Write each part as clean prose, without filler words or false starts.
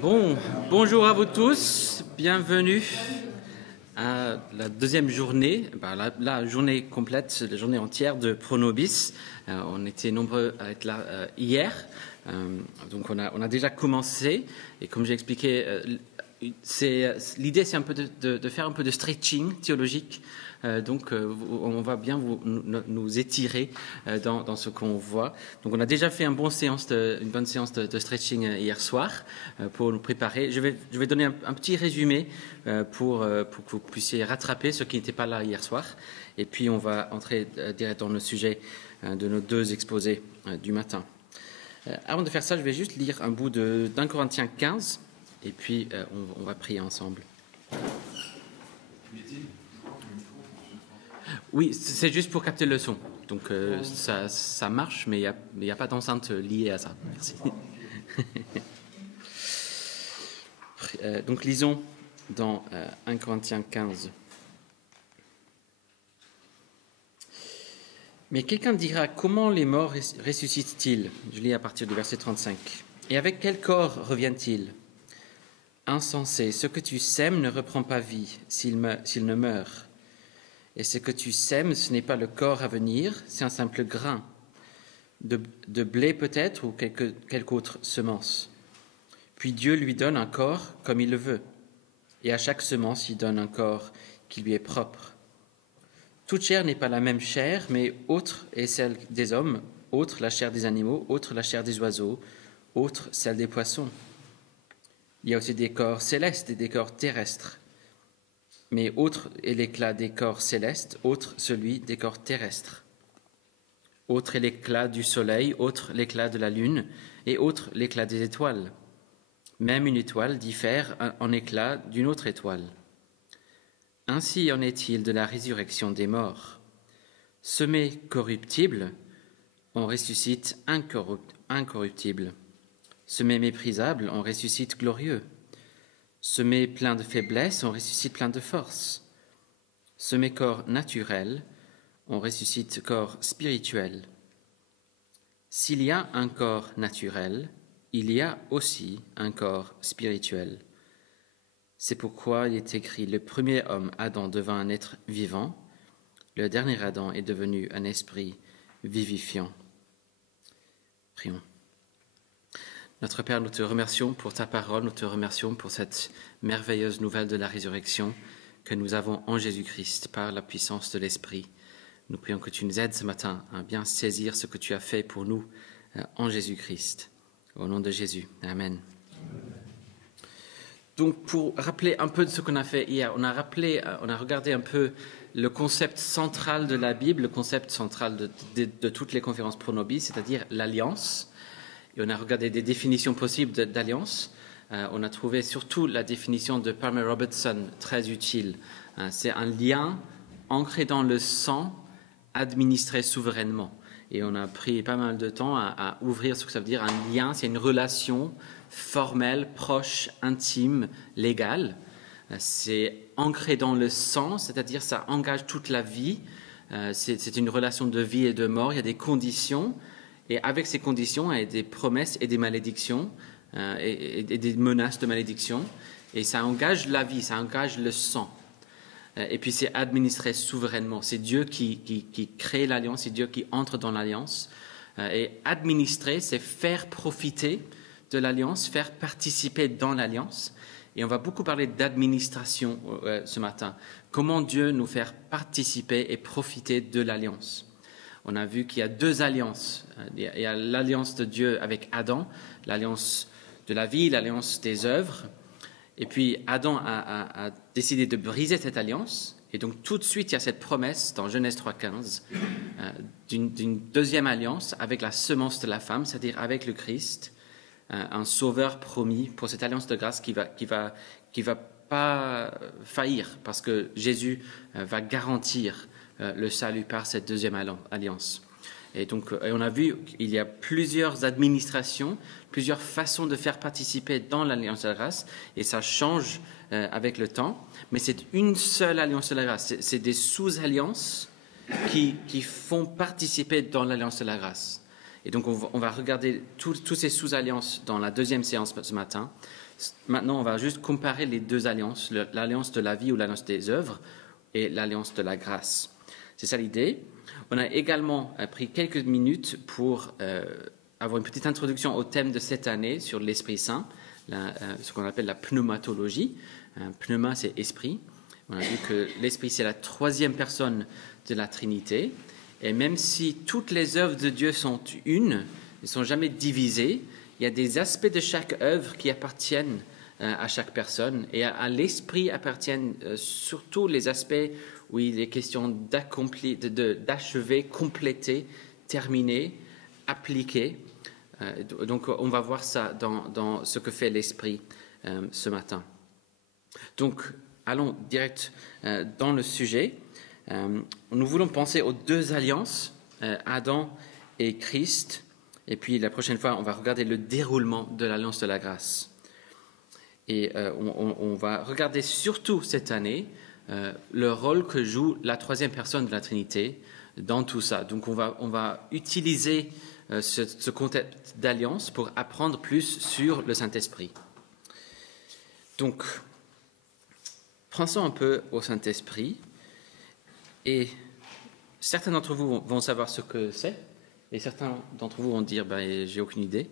Bon, bonjour à vous tous, bienvenue à la deuxième journée, la journée complète, la journée entière de Pronobis. On était nombreux à être là hier, donc on a déjà commencé, et comme j'ai expliqué, l'idée c'est un peu de faire un peu de stretching théologique. Donc, on va bien nous étirer dans ce qu'on voit. Donc, on a déjà fait une bonne séance de stretching hier soir pour nous préparer. Je vais donner un petit résumé pour que vous puissiez rattraper ceux qui n'étaient pas là hier soir. Et puis, on va entrer direct dans le sujet de nos deux exposés du matin. Avant de faire ça, je vais juste lire un bout d'1 Corinthiens 15 et puis on va prier ensemble. Oui, c'est juste pour capter le son. Donc ça marche, mais il n'y a pas d'enceinte liée à ça. Merci. Donc lisons dans 1 Corinthiens 15. Mais quelqu'un dira, comment les morts ressuscitent-ils? Je lis à partir du verset 35. Et avec quel corps reviennent-ils? Insensé, ce que tu sèmes ne reprend pas vie s'il ne meurt. Et ce que tu sèmes, ce n'est pas le corps à venir, c'est un simple grain de blé peut-être ou quelque autre semence. Puis Dieu lui donne un corps comme il le veut, et à chaque semence il donne un corps qui lui est propre. Toute chair n'est pas la même chair, mais autre est celle des hommes, autre la chair des animaux, autre la chair des oiseaux, autre celle des poissons. Il y a aussi des corps célestes et des corps terrestres. Mais autre est l'éclat des corps célestes, autre celui des corps terrestres. Autre est l'éclat du soleil, autre l'éclat de la lune, et autre l'éclat des étoiles. Même une étoile diffère en éclat d'une autre étoile. Ainsi en est-il de la résurrection des morts. Semé corruptible, on ressuscite incorruptible. Semé méprisable, on ressuscite glorieux. Semé plein de faiblesse, on ressuscite plein de force. Semé corps naturel, on ressuscite corps spirituel. S'il y a un corps naturel, il y a aussi un corps spirituel. C'est pourquoi il est écrit, le premier homme, Adam, devint un être vivant, le dernier Adam est devenu un esprit vivifiant. Prions. Notre Père, nous te remercions pour ta parole, nous te remercions pour cette merveilleuse nouvelle de la résurrection que nous avons en Jésus-Christ par la puissance de l'Esprit. Nous prions que tu nous aides ce matin à bien saisir ce que tu as fait pour nous en Jésus-Christ. Au nom de Jésus. Amen. Donc, pour rappeler un peu de ce qu'on a fait hier, on a regardé un peu le concept central de la Bible, le concept central de toutes les conférences Pronobis, c'est-à-dire l'alliance. Et on a regardé des définitions possibles d'alliance. On a trouvé surtout la définition de Palmer Robertson très utile. C'est un lien ancré dans le sang, administré souverainement. Et on a pris pas mal de temps à ouvrir ce que ça veut dire. Un lien, c'est une relation formelle, proche, intime, légale. C'est ancré dans le sang, c'est-à-dire ça engage toute la vie. C'est une relation de vie et de mort. Il y a des conditions. Et avec ces conditions, il y a des promesses et des malédictions, et des menaces de malédiction. Et ça engage la vie, ça engage le sang. Et puis c'est administré souverainement. C'est Dieu qui crée l'alliance, c'est Dieu qui entre dans l'alliance. Et administrer, c'est faire profiter de l'alliance, faire participer dans l'alliance. Et on va beaucoup parler d'administration ce matin. Comment Dieu nous fait participer et profiter de l'alliance. On a vu qu'il y a deux alliances. Il y a l'alliance de Dieu avec Adam, l'alliance de la vie, l'alliance des œuvres. Et puis Adam a décidé de briser cette alliance. Et donc tout de suite, il y a cette promesse dans Genèse 3,15 d'une deuxième alliance avec la semence de la femme, c'est-à-dire avec le Christ, un sauveur promis pour cette alliance de grâce qui va pas faillir parce que Jésus va garantir le salut par cette deuxième alliance. Et donc, on a vu qu'il y a plusieurs administrations, plusieurs façons de faire participer dans l'alliance de la grâce, et ça change avec le temps. Mais c'est une seule alliance de la grâce. C'est des sous-alliances qui font participer dans l'alliance de la grâce. Et donc, on va regarder tous ces sous-alliances dans la deuxième séance ce matin. Maintenant, on va juste comparer les deux alliances, l'alliance de la vie ou l'alliance des œuvres et l'alliance de la grâce. C'est ça l'idée. On a également pris quelques minutes pour avoir une petite introduction au thème de cette année sur l'Esprit Saint, ce qu'on appelle la pneumatologie. Pneuma, c'est esprit. On a vu que l'Esprit, c'est la troisième personne de la Trinité. Et même si toutes les œuvres de Dieu sont une, elles ne sont jamais divisées, il y a des aspects de chaque œuvre qui appartiennent à chaque personne. Et à l'Esprit appartiennent surtout les aspects où il est question d'achever, compléter, terminer, appliquer. Donc on va voir ça dans ce que fait l'Esprit ce matin. Donc allons direct dans le sujet. Nous voulons penser aux deux alliances, Adam et Christ. Et puis la prochaine fois, on va regarder le déroulement de l'alliance de la grâce. Et on va regarder surtout cette année le rôle que joue la troisième personne de la Trinité dans tout ça. Donc on va utiliser ce concept d'alliance pour apprendre plus sur le Saint-Esprit. Donc, pensons un peu au Saint-Esprit. Et certains d'entre vous vont savoir ce que c'est. Et certains d'entre vous vont dire j'ai aucune idée,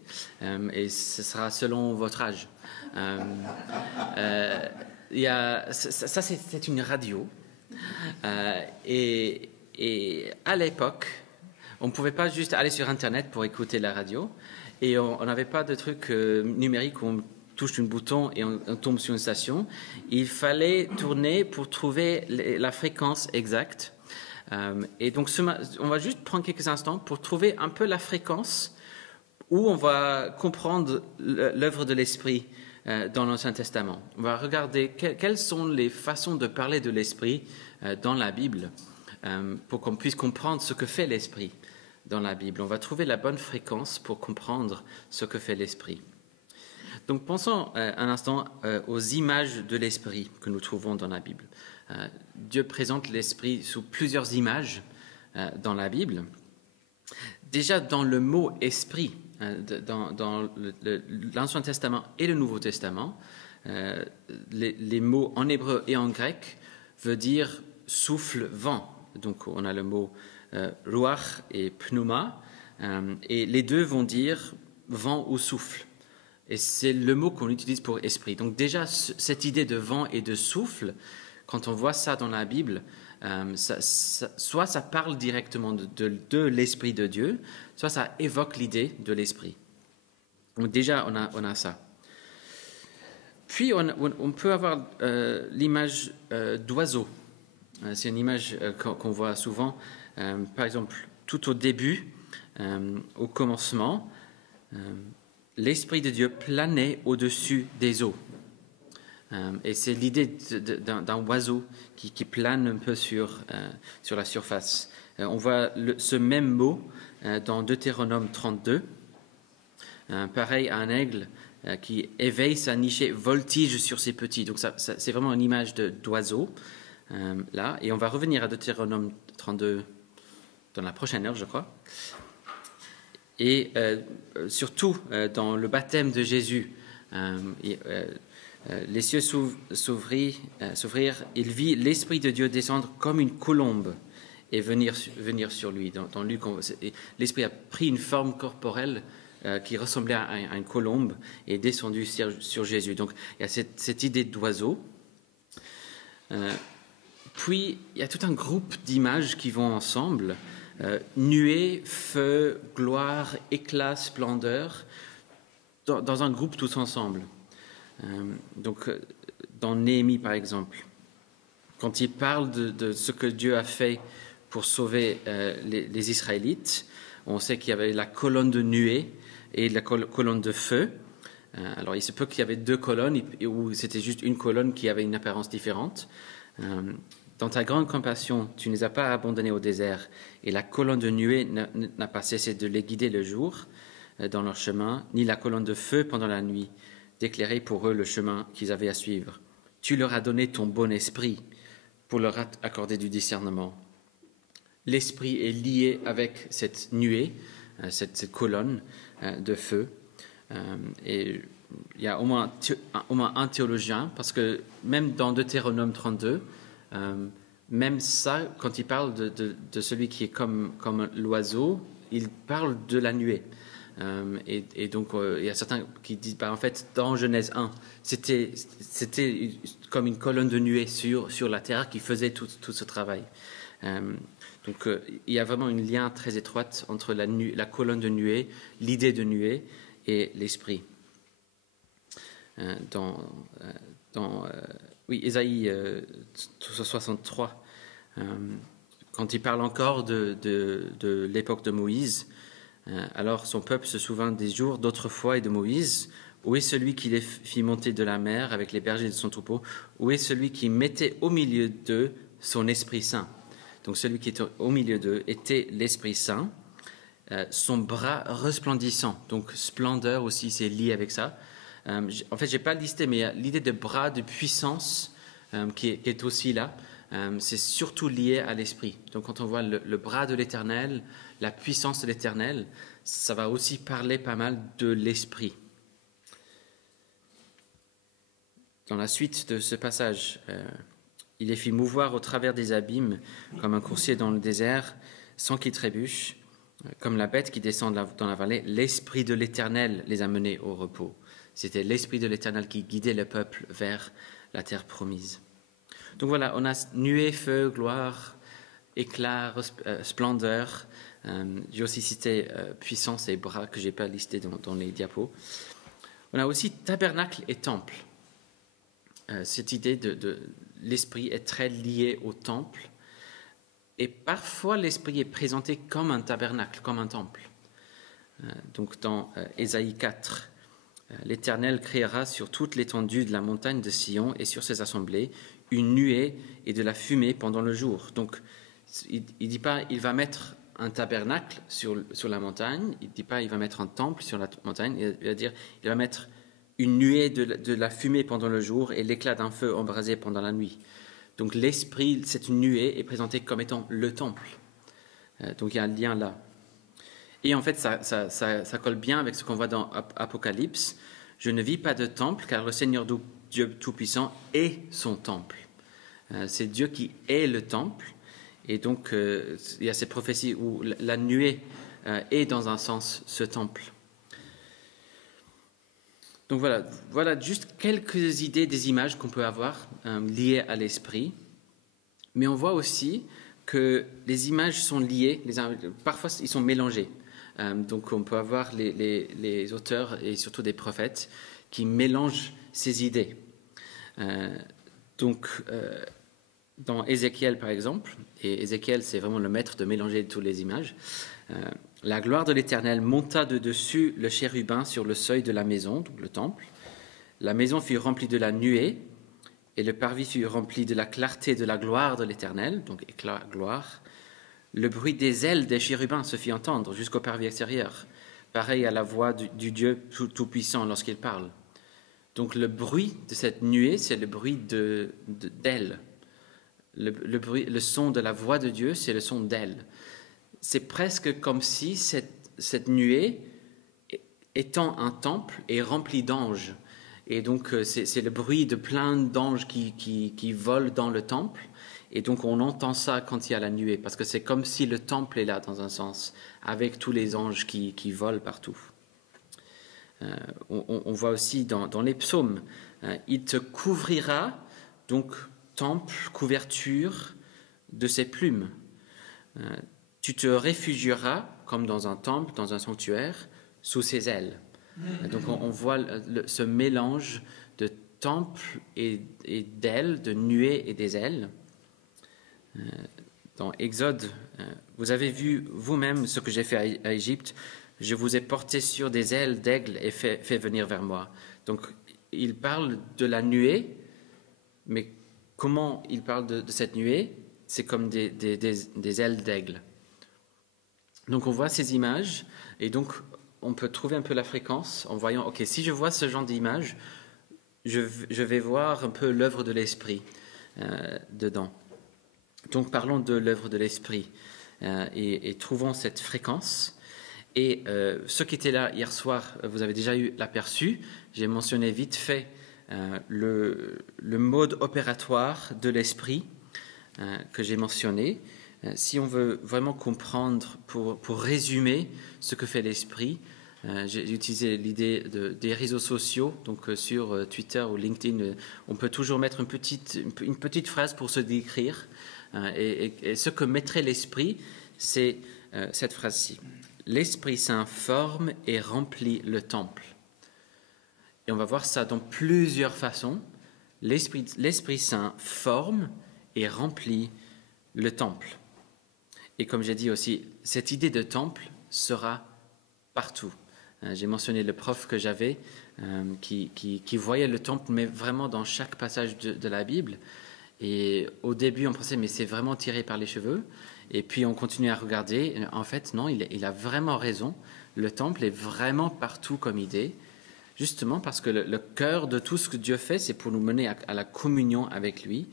et ce sera selon votre âge. Ça c'est une radio, et à l'époque, on ne pouvait pas juste aller sur Internet pour écouter la radio, et on n'avait pas de truc numérique où on touche un bouton et on tombe sur une station. Il fallait tourner pour trouver la fréquence exacte. Et donc, on va juste prendre quelques instants pour trouver un peu la fréquence où on va comprendre l'œuvre de l'Esprit dans l'Ancien Testament. On va regarder quelles sont les façons de parler de l'Esprit dans la Bible pour qu'on puisse comprendre ce que fait l'Esprit dans la Bible. On va trouver la bonne fréquence pour comprendre ce que fait l'Esprit. Donc, pensons un instant aux images de l'Esprit que nous trouvons dans la Bible. Dieu présente l'Esprit sous plusieurs images dans la Bible. Déjà, dans le mot « esprit », dans l'Ancien Testament et le Nouveau Testament, les mots en hébreu et en grec veulent dire « souffle, vent ». Donc, on a le mot « ruach » et « pneuma », et les deux vont dire « vent » ou « souffle ». Et c'est le mot qu'on utilise pour esprit. Donc déjà, cette idée de vent et de souffle, quand on voit ça dans la Bible, soit ça parle directement de l'Esprit de Dieu, soit ça évoque l'idée de l'Esprit. Donc déjà, on a ça. Puis, on peut avoir l'image d'oiseau. C'est une image qu'on voit souvent, par exemple, tout au début, au commencement, l'Esprit de Dieu planait au-dessus des eaux. Et c'est l'idée d'un oiseau qui plane un peu sur la surface. On voit ce même mot dans Deutéronome 32. Pareil à un aigle qui éveille sa nichée, voltige sur ses petits. Donc c'est vraiment une image d'oiseau là. Et on va revenir à Deutéronome 32 dans la prochaine heure, je crois. Et surtout dans le baptême de Jésus, les cieux s'ouvrirent, il vit l'Esprit de Dieu descendre comme une colombe et venir sur lui. Dans Luc, l'Esprit a pris une forme corporelle qui ressemblait à une colombe et est descendu sur Jésus. Donc il y a cette idée d'oiseau. Puis il y a tout un groupe d'images qui vont ensemble. Nuée, feu, gloire, éclat, splendeur, dans un groupe tous ensemble. Donc, dans Néhémie, par exemple, quand il parle de ce que Dieu a fait pour sauver les Israélites, on sait qu'il y avait la colonne de nuée et la colonne de feu. Alors, il se peut qu'il y avait deux colonnes, ou c'était juste une colonne qui avait une apparence différente. Dans ta grande compassion, tu ne les as pas abandonnés au désert, et la colonne de nuée n'a pas cessé de les guider le jour dans leur chemin, ni la colonne de feu pendant la nuit, d'éclairer pour eux le chemin qu'ils avaient à suivre. Tu leur as donné ton bon esprit pour leur accorder du discernement. L'esprit est lié avec cette nuée, cette colonne de feu. Et il y a au moins un théologien, parce que même dans Deutéronome 32, même ça, quand il parle de celui qui est comme l'oiseau, il parle de la nuée. Et donc, il y a certains qui disent, en fait, dans Genèse 1, c'était comme une colonne de nuée sur la terre qui faisait tout ce travail. Donc, il y a vraiment un lien très étroit entre la colonne de nuée, l'idée de nuée et l'esprit. Ésaïe 63, quand il parle encore de l'époque de Moïse, alors son peuple se souvint des jours d'autrefois et de Moïse. Où est celui qui les fit monter de la mer avec les bergers de son troupeau? Où est celui qui mettait au milieu d'eux son Esprit Saint? Donc celui qui était au milieu d'eux était l'Esprit Saint, son bras resplendissant. Donc splendeur aussi, c'est lié avec ça. En fait, je n'ai pas listé, mais il y a l'idée de bras de puissance qui est aussi là. C'est surtout lié à l'Esprit. Donc quand on voit le bras de l'Éternel, la puissance de l'Éternel, ça va aussi parler pas mal de l'Esprit. Dans la suite de ce passage, il les fit mouvoir au travers des abîmes, comme un coursier dans le désert, sans qu'il trébuche, comme la bête qui descend dans la vallée. L'Esprit de l'Éternel les a menés au repos. C'était l'Esprit de l'Éternel qui guidait le peuple vers la terre promise. Donc voilà, on a nuée, feu, gloire, éclat, splendeur. J'ai aussi cité puissance et bras que je n'ai pas listé dans les diapos. On a aussi tabernacle et temple. Cette idée de l'esprit est très liée au temple. Et parfois, l'esprit est présenté comme un tabernacle, comme un temple. Donc dans Ésaïe 4, l'Éternel créera sur toute l'étendue de la montagne de Sion et sur ses assemblées une nuée et de la fumée pendant le jour. Donc, il ne dit pas il va mettre un tabernacle sur la montagne, il ne dit pas il va mettre un temple sur la montagne, il va dire il va mettre une nuée de la fumée pendant le jour et l'éclat d'un feu embrasé pendant la nuit. Donc l'esprit, cette nuée est présentée comme étant le temple. Donc il y a un lien là. Et en fait, ça colle bien avec ce qu'on voit dans Apocalypse. Je ne vis pas de temple, car le Seigneur Dieu Tout-Puissant est son temple. C'est Dieu qui est le temple. Et donc, il y a cette prophétie où la nuée est dans un sens ce temple. Donc voilà juste quelques idées des images qu'on peut avoir liées à l'esprit. Mais on voit aussi que les images sont liées, parfois ils sont mélangés. Donc on peut avoir les auteurs et surtout des prophètes qui mélangent ces idées. Dans Ézéchiel par exemple, et Ézéchiel c'est vraiment le maître de mélanger toutes les images, la gloire de l'Éternel monta de dessus le chérubin sur le seuil de la maison, donc le temple. La maison fut remplie de la nuée, et le parvis fut rempli de la clarté de la gloire de l'Éternel, donc éclat, gloire. Le bruit des ailes des chérubins se fit entendre jusqu'au parvis extérieur, pareil à la voix du Dieu Tout-Puissant lorsqu'il parle. Donc le bruit de cette nuée, c'est le bruit d'ailes. Le son de la voix de Dieu, c'est le son d'ailes. C'est presque comme si cette nuée, étant un temple, est remplie d'anges. Et donc c'est le bruit de plein d'anges qui volent dans le temple. Et donc on entend ça quand il y a la nuée, parce que c'est comme si le temple est là dans un sens, avec tous les anges qui volent partout. On voit aussi dans les psaumes, il te couvrira, donc temple, couverture de ses plumes. Tu te réfugieras, comme dans un temple, dans un sanctuaire, sous ses ailes. Donc on voit ce mélange de temple et d'ailes, de nuées et des ailes. Dans Exode, vous avez vu vous-même ce que j'ai fait à Égypte. Je vous ai porté sur des ailes d'aigle et fait venir vers moi. Donc il parle de la nuée, mais comment il parle de cette nuée? C'est comme des ailes d'aigle. Donc on voit ces images et donc on peut trouver un peu la fréquence en voyant, ok, si je vois ce genre d'image, je vais voir un peu l'œuvre de l'esprit dedans. Donc parlons de l'œuvre de l'esprit et trouvons cette fréquence. Et ceux qui étaient là hier soir, vous avez déjà eu l'aperçu. J'ai mentionné vite fait le mode opératoire de l'esprit que j'ai mentionné. Si on veut vraiment comprendre, pour résumer ce que fait l'esprit, j'ai utilisé l'idée des réseaux sociaux, donc sur Twitter ou LinkedIn, on peut toujours mettre une petite phrase pour se décrire. Et ce que mettrait l'esprit, c'est cette phrase-ci. L'Esprit Saint forme et remplit le temple. Et on va voir ça dans plusieurs façons. L'Esprit Saint forme et remplit le temple. Et comme j'ai dit aussi, cette idée de temple sera partout. J'ai mentionné le prof que j'avais qui voyait le temple, mais vraiment dans chaque passage de la Bible. Et au début, on pensait, mais c'est vraiment tiré par les cheveux. Et puis, on continue à regarder. En fait, non, il a vraiment raison. Le temple est vraiment partout comme idée, justement parce que le cœur de tout ce que Dieu fait, c'est pour nous mener à la communion avec lui.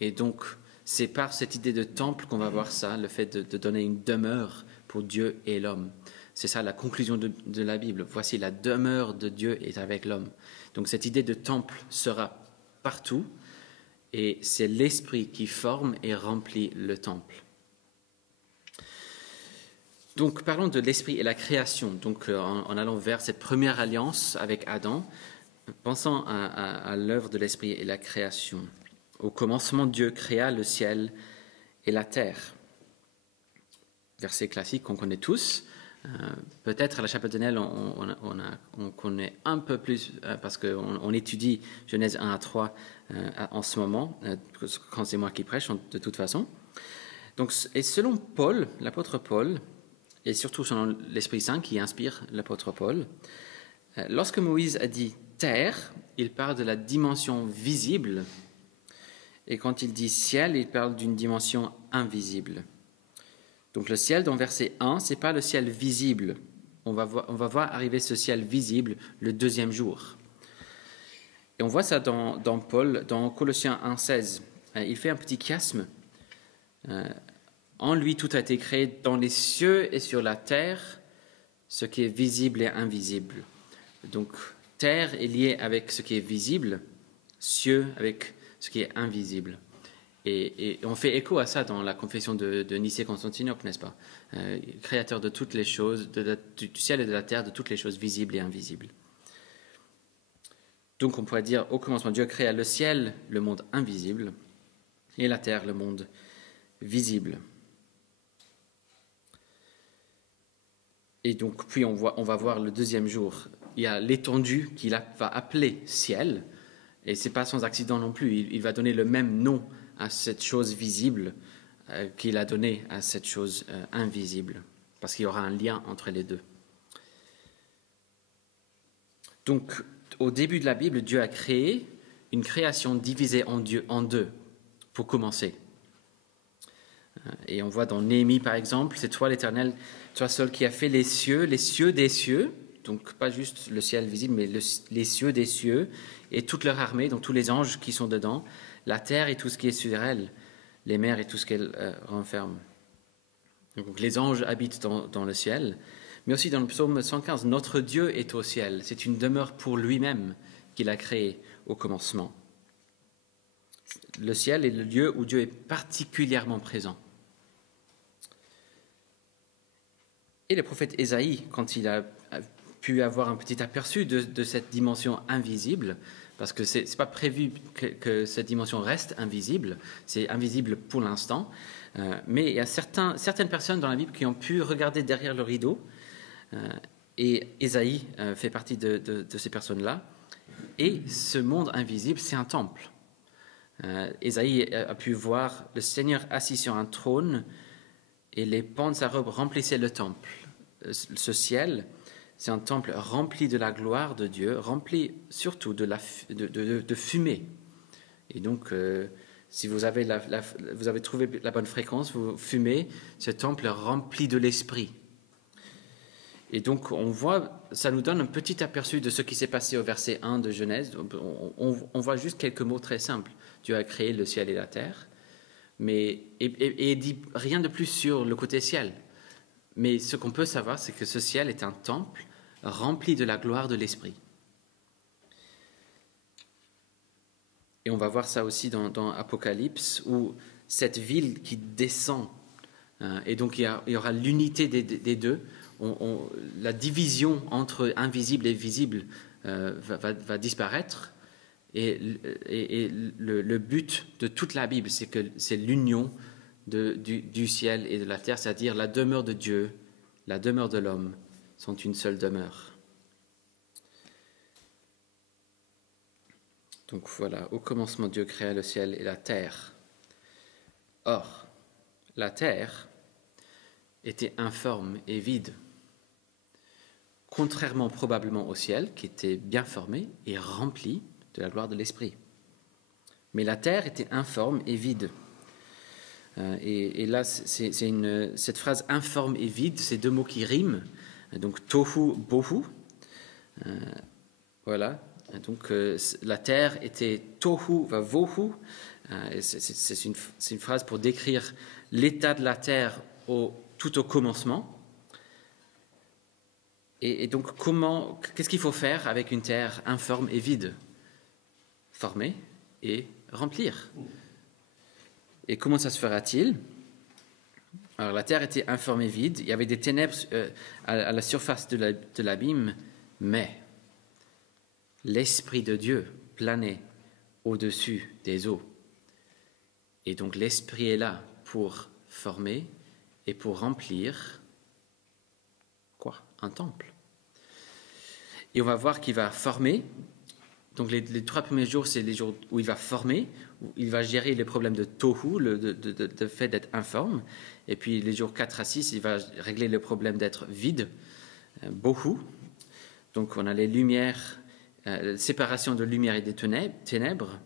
Et donc, c'est par cette idée de temple qu'on va voir ça, le fait de donner une demeure pour Dieu et l'homme. C'est ça la conclusion de la Bible. Voici, la demeure de Dieu est avec l'homme. Donc, cette idée de temple sera partout. Et c'est l'Esprit qui forme et remplit le temple. Donc, parlons de l'Esprit et la création. Donc, en allant vers cette première alliance avec Adam, pensons à l'œuvre de l'Esprit et la création. Au commencement, Dieu créa le ciel et la terre. Verset classique qu'on connaît tous. Peut-être à la chapelle de Nel, on connaît un peu plus parce qu'on étudie Genèse 1 à 3 en ce moment, quand c'est moi qui prêche de toute façon. Donc, et selon Paul, l'apôtre Paul, et surtout selon l'Esprit Saint qui inspire l'apôtre Paul, lorsque Moïse a dit « terre », il parle de la dimension visible, et quand il dit « ciel », il parle d'une dimension invisible. Donc le ciel dans verset 1, ce n'est pas le ciel visible. On va voir arriver ce ciel visible le deuxième jour. Et on voit ça dans Paul, dans Colossiens 1,16. Il fait un petit chiasme. En lui, tout a été créé dans les cieux et sur la terre, ce qui est visible et invisible. Donc, terre est liée avec ce qui est visible, cieux avec ce qui est invisible. Et on fait écho à ça dans la confession de Nicée-Constantinople, n'est-ce pas? Créateur de toutes les choses, du ciel et de la terre, de toutes les choses visibles et invisibles. Donc on pourrait dire, au commencement, Dieu créa le ciel, le monde invisible, et la terre, le monde visible. Et donc, puis on va voir le deuxième jour. Il y a l'étendue qu'il va appeler ciel, et ce n'est pas sans accident non plus. Il va donner le même nom à cette chose visible qu'il a donné à cette chose invisible, parce qu'il y aura un lien entre les deux. Donc, au début de la Bible, Dieu a créé une création divisée en deux, pour commencer. Et on voit dans Néhémie, par exemple, c'est toi l'Éternel, toi seul qui as fait les cieux des cieux, donc pas juste le ciel visible, mais les cieux des cieux, et toute leur armée, donc tous les anges qui sont dedans, la terre et tout ce qui est sur elle, les mers et tout ce qu'elle renferme. Donc les anges habitent dans le ciel, mais aussi dans le psaume 115, notre Dieu est au ciel. C'est une demeure pour lui-même qu'il a créée au commencement. Le ciel est le lieu où Dieu est particulièrement présent. Et le prophète Ésaïe, quand il a pu avoir un petit aperçu de cette dimension invisible, parce que ce n'est pas prévu que cette dimension reste invisible, c'est invisible pour l'instant, mais il y a certaines personnes dans la Bible qui ont pu regarder derrière le rideau, et Ésaïe fait partie de ces personnes-là, et ce monde invisible, c'est un temple. Ésaïe a pu voir le Seigneur assis sur un trône, et les pans de sa robe remplissaient le temple. Ce ciel, c'est un temple rempli de la gloire de Dieu, rempli surtout de fumée. Et donc, si vous avez trouvé la bonne fréquence, vous fumez, ce temple rempli de l'Esprit. Et donc, on voit, ça nous donne un petit aperçu de ce qui s'est passé au verset 1 de Genèse. On voit juste quelques mots très simples. Dieu a créé le ciel et la terre, mais et dit rien de plus sur le côté ciel. Mais ce qu'on peut savoir, c'est que ce ciel est un temple rempli de la gloire de l'Esprit. Et on va voir ça aussi dans Apocalypse, où cette ville qui descend, et donc il y aura l'unité des deux, la division entre invisible et visible va disparaître, et le but de toute la Bible, c'est que c'est l'union du ciel et de la terre, c'est-à-dire la demeure de Dieu, la demeure de l'homme sont une seule demeure. Donc voilà, au commencement, Dieu créa le ciel et la terre. Or, la terre était informe et vide, contrairement probablement au ciel, qui était bien formé et rempli de la gloire de l'Esprit. Mais la terre était informe et vide. Et là, cette phrase informe et vide, c'est deux mots qui riment. Donc, tohu, bohu. Voilà. Donc, la terre était tohu va vohu. C'est une phrase pour décrire l'état de la terre tout au commencement. Et donc, qu'est-ce qu'il faut faire avec une terre informe et vide? Former et remplir. Et comment ça se fera-t-il? Alors, la terre était informe et vide. Il y avait des ténèbres à la surface de l'abîme, mais l'Esprit de Dieu planait au-dessus des eaux. Et donc, l'Esprit est là pour former et pour remplir quoi? Un temple. Et on va voir qu'il va former. Donc, les 3 premiers jours, c'est les jours où il va former, où il va gérer les problèmes de tohu, le fait d'être informe. Et puis, les jours 4 à 6, il va régler le problème d'être vide, bohu. Donc, on a les lumières, séparation de lumière et des ténèbres,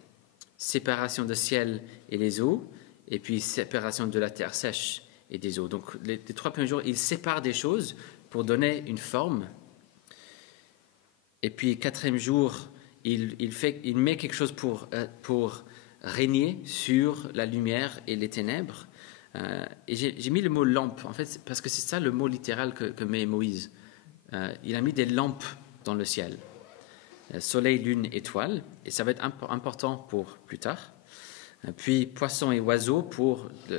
séparation du ciel et les eaux, et puis séparation de la terre sèche et des eaux. Donc, les 3 premiers jours, il sépare des choses pour donner une forme. Et puis, 4e jour, il met quelque chose pour régner sur la lumière et les ténèbres. Et j'ai mis le mot lampe, en fait, parce que c'est ça le mot littéral que met Moïse. Il a mis des lampes dans le ciel. Soleil, lune, étoile. Et ça va être important pour plus tard. Puis poissons et oiseaux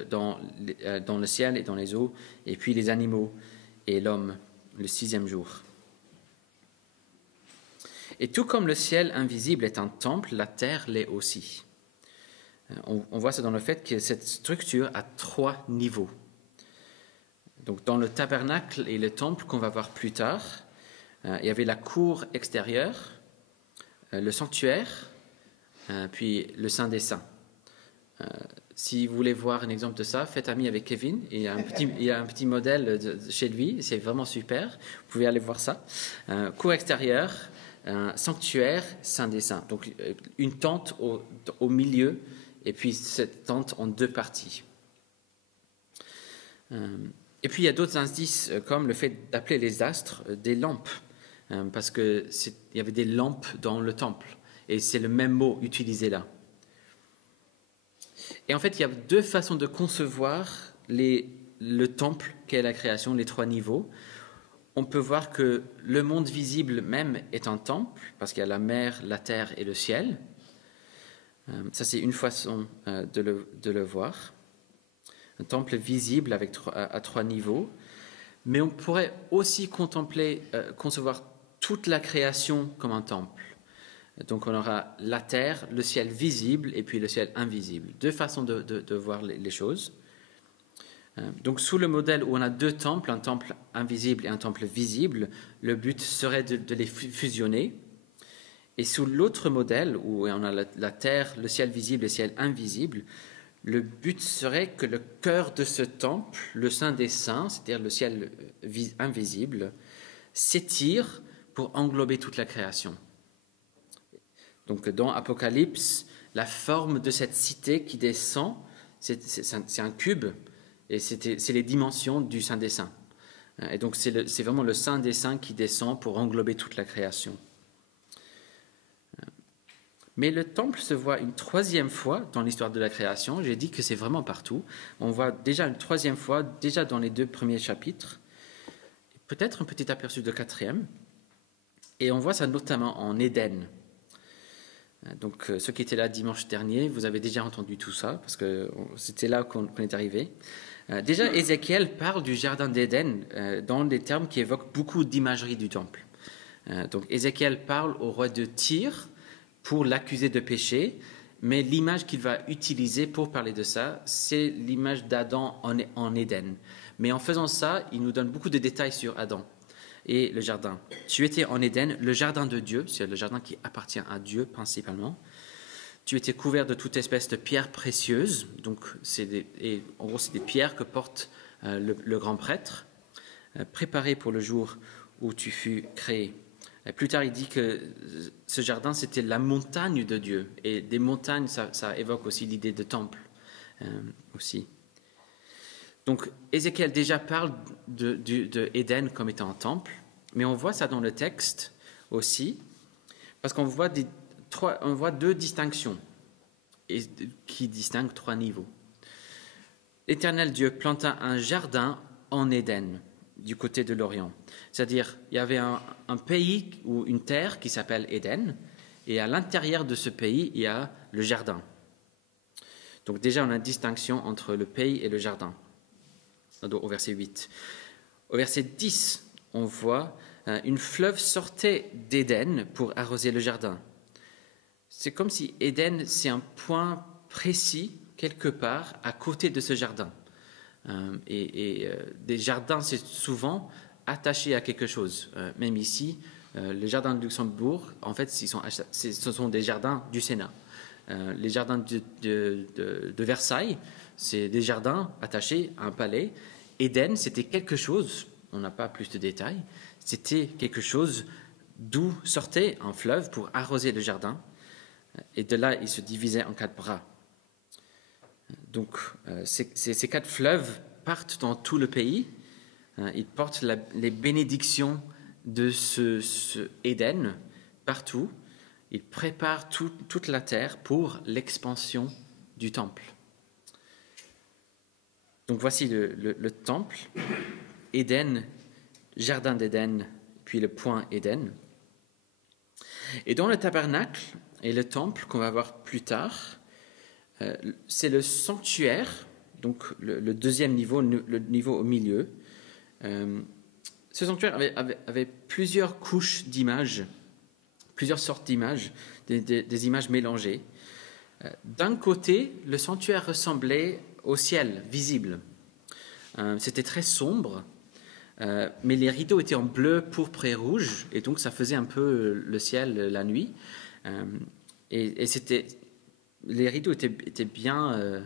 dans le ciel et dans les eaux. Et puis les animaux et l'homme le 6e jour. Et tout comme le ciel invisible est un temple, la terre l'est aussi. On voit ça dans le fait que cette structure a 3 niveaux. Donc dans le tabernacle et le temple qu'on va voir plus tard, il y avait la cour extérieure, le sanctuaire, puis le Saint des Saints. Si vous voulez voir un exemple de ça, faites ami avec Kevin. Il y a un petit modèle chez lui, c'est vraiment super. Vous pouvez aller voir ça. Cour extérieure, sanctuaire, Saint des Saints. Donc une tente au milieu, et puis cette tente en 2 parties. Et puis il y a d'autres indices, comme le fait d'appeler les astres des lampes, parce qu'il y avait des lampes dans le temple, et c'est le même mot utilisé là. Et en fait, il y a 2 façons de concevoir le temple qu'est la création, les 3 niveaux. On peut voir que le monde visible même est un temple, parce qu'il y a la mer, la terre et le ciel. Ça, c'est une façon de le voir. Un temple visible à 3 niveaux. Mais on pourrait aussi concevoir toute la création comme un temple. Donc on aura la terre, le ciel visible et puis le ciel invisible. 2 façons de voir les choses. Donc sous le modèle où on a 2 temples, un temple invisible et un temple visible, le but serait de les fusionner. Et sous l'autre modèle où on a la terre, le ciel visible et le ciel invisible, le but serait que le cœur de ce temple, le Saint des Saints, c'est-à-dire le ciel invisible, s'étire pour englober toute la création. Donc dans Apocalypse, la forme de cette cité qui descend, c'est un cube, et c'est les dimensions du Saint des Saints. Et donc c'est vraiment le Saint des Saints qui descend pour englober toute la création. Mais le temple se voit une 3e fois dans l'histoire de la création. J'ai dit que c'est vraiment partout. On voit déjà une 3e fois, déjà dans les 2 premiers chapitres. peut-être un petit aperçu de quatrième. Et on voit ça notamment en Éden. Donc, ceux qui étaient là dimanche dernier, vous avez déjà entendu tout ça, parce que c'était là qu'on est arrivé. Déjà, Ézéchiel parle du jardin d'Éden dans des termes qui évoquent beaucoup d'imagerie du temple. Donc, Ézéchiel parle au roi de Tyr pour l'accuser de péché, mais l'image qu'il va utiliser pour parler de ça, c'est l'image d'Adam en Éden. Mais en faisant ça, il nous donne beaucoup de détails sur Adam et le jardin. Tu étais en Éden, le jardin de Dieu, c'est le jardin qui appartient à Dieu principalement. Tu étais couvert de toute espèce de pierres précieuses, donc en gros c'est des pierres que porte le grand prêtre, préparé pour le jour où tu fus créé. Et plus tard, il dit que ce jardin c'était la montagne de Dieu, et des montagnes, ça évoque aussi l'idée de temple aussi. Donc, Ézéchiel déjà parle de Éden comme étant un temple, mais on voit ça dans le texte aussi, parce qu'on voit, deux distinctions qui distinguent trois niveaux. L'Éternel Dieu planta un jardin en Éden, du côté de l'Orient. C'est-à-dire, il y avait un pays ou une terre qui s'appelle Éden, et à l'intérieur de ce pays, il y a le jardin. Donc déjà, on a une distinction entre le pays et le jardin, au verset 8. Au verset 10, on voit une fleuve sortait d'Éden pour arroser le jardin. C'est comme si Éden, c'est un point précis, quelque part, à côté de ce jardin. Des jardins, c'est souvent attaché à quelque chose. Même ici, le jardin de Luxembourg, en fait, ce sont des jardins du Sénat. Les jardins de Versailles, c'est des jardins attachés à un palais. Éden, c'était quelque chose, on n'a pas plus de détails, c'était quelque chose d'où sortait un fleuve pour arroser le jardin. Et de là, il se divisait en 4 bras. Donc, ces 4 fleuves partent dans tout le pays. Ils portent les bénédictions de ce Éden partout. Ils préparent toute la terre pour l'expansion du temple. Donc, voici le temple, Éden, jardin d'Éden, puis le point Éden. Et dans le tabernacle et le temple qu'on va voir plus tard, c'est le sanctuaire, donc le deuxième niveau, le niveau au milieu. Ce sanctuaire avait plusieurs couches d'images, plusieurs sortes d'images, des images mélangées. D'un côté, le sanctuaire ressemblait au ciel visible. C'était très sombre, mais les rideaux étaient en bleu, pourpre et rouge, et donc ça faisait un peu le ciel la nuit. Les rideaux étaient bien